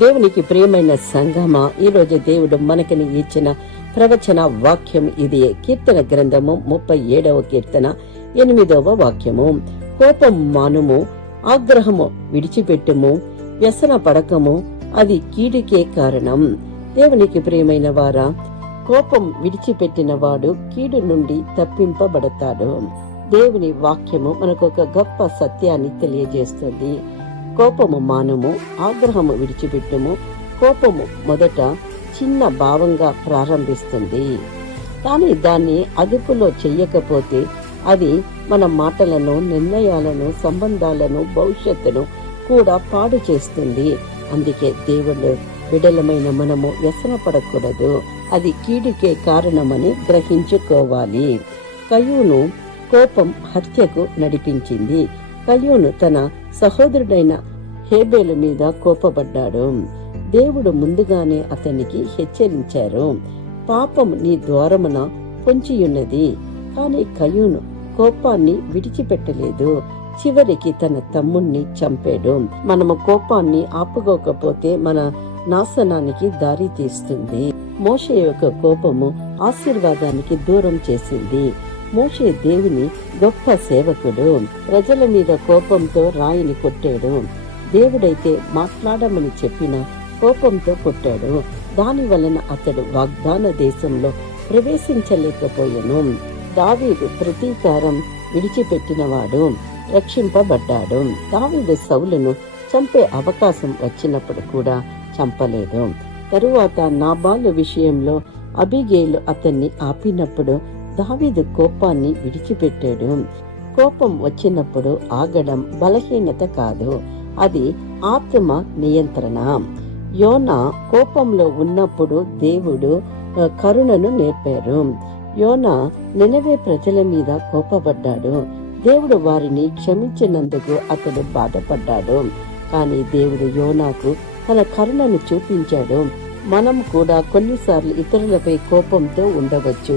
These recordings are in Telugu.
దేవునికి ప్రియమైన సంగమా, ఈ రోజు దేవుడు మనకిని ఇచ్చిన ప్రవచన వాక్యం ఇది. కీర్తన గ్రంథము 37వ కీర్తన 8వ వాక్యము. కోపం మానుము, ఆగ్రహము విడిచిపెట్టుము, వ్యసన పడకము, అది కీడుకే కారణం. దేవునికి ప్రియమైన వారా, కోపం విడిచిపెట్టిన వాడు కీడు నుండి తప్పింపబడతాడు. దేవుని వాక్యము మనకు ఒక గొప్ప సత్యాన్ని తెలియజేస్తుంది. కోపము మానుము, ఆగ్రహము విడిచిపెట్టుము. కోపము మొదట చిన్న భావంగా ప్రారంభిస్తుంది, కానీ దాన్ని అదుపులో చెయ్యకపోతే అది మన మాటలను, నిర్ణయాలను, సంబంధాలను, భవిష్యత్తును కూడా పాడు చేస్తుంది. అందుకే దేవుడు బిడలమైన మనము వ్యసన పడకూడదు, అది కీడుకే కారణమని గ్రహించుకోవాలి. కయ్యూను కోపం హత్యకు నడిపించింది. కయ్యూను తన సహోదరుడైన హేబేలు మీద కోపపడ్డాడు. దేవుడు ముందుగానే అతనికి హెచ్చరించారు, పాపం నీ ద్వారమున పొంచియున్నది. కాని కయ్యూను కోపాన్ని విడిచిపెట్టలేదు. చివరికి తన తమ్ముణ్ణి చంపాడు. మనము కోపాన్ని ఆపుకోకపోతే మన నాశనానికి దారి తీస్తుంది. మోషే యొక్క కోపము ఆశీర్వాదానికి దూరం చేసింది. మోషే దేవుని గొప్ప సేవకుడు. ప్రజల మీద కోపంతో రాయిని కొట్టాడు. దేవుడైతే మాట్లాడమని చెప్పిన కోపంతో కొట్టాడు. దాని వలన అతడు వాగ్దాన దేశంలో ప్రవేశించలేకపోయాను. దావీదు ప్రతీకారం విడిచిపెట్టినవాడు రక్షింపబడ్డాడు. దావీదు సౌలును చంపే అవకాశం వచ్చినప్పుడు కూడా చంపలేదు. తరువాత నాబాలు విషయంలో అబిగేలు అతన్ని ఆపినప్పుడు దావీదు కోపాన్ని విడిచిపెట్టాడు. కోపం వచ్చినప్పుడు ఆగడం బలహీనత కాదు, అది ఆత్మ నియంత్రణ. యోనా కోపంలో ఉన్నప్పుడు దేవుడు కరుణను నేర్పారు. యోనా నినవే ప్రజల మీద కోపపడ్డాడు. దేవుడు వారిని క్షమించినందుకు అతడు బాధపడ్డాడు. కానీ దేవుడు యోనాకు తన కరుణను చూపించాడు. మనం కూడా కొన్నిసార్లు ఇతరులపై కోపంతో ఉండవచ్చు,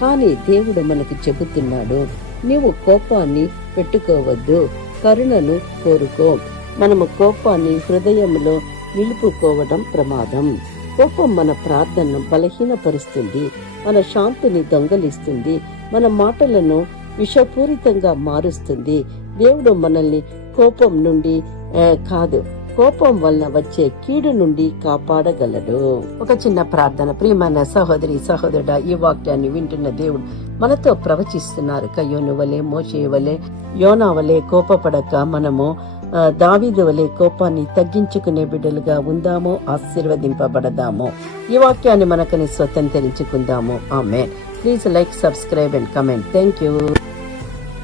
కానీ దేవుడు మనకు చెబుతున్నాడు, నీవు కోపాన్ని పెట్టుకోవద్దు, కరుణను కోరుకో. మనము కోపాన్ని హృదయంలో నిలుపుకోవడం ప్రమాదం. కోపం మన ప్రార్థనను బలహీనపరుస్తుంది, మన శాంతిని దొంగలిస్తుంది, మన మాటలను విషపూరితంగా మారుస్తుంది. దేవుడు మనల్ని కోపం నుండి కాదు, కోపం వలన వచ్చే కీడు నుండి కాపాడగలడు. ఒక చిన్న ప్రార్థన. ప్రియమైన సహోదరి సహోదరుడా, ఈ వాక్యాన్ని వింటున్న దేవుడు మనతో ప్రవచిస్తున్నారు. కయ్యూను వలె, మోషే వలె, యోనా వలె కోపపడక మనము దావీదు వలె కోపాన్ని తగ్గించుకునే బిడ్డలుగా ఉందాము, ఆశీర్వదింపబడదాము. ఈ వాక్యాన్ని మనకని స్వతంత్రించుకుందాము. ఆమేన్. Please like, subscribe and comment. Thank you.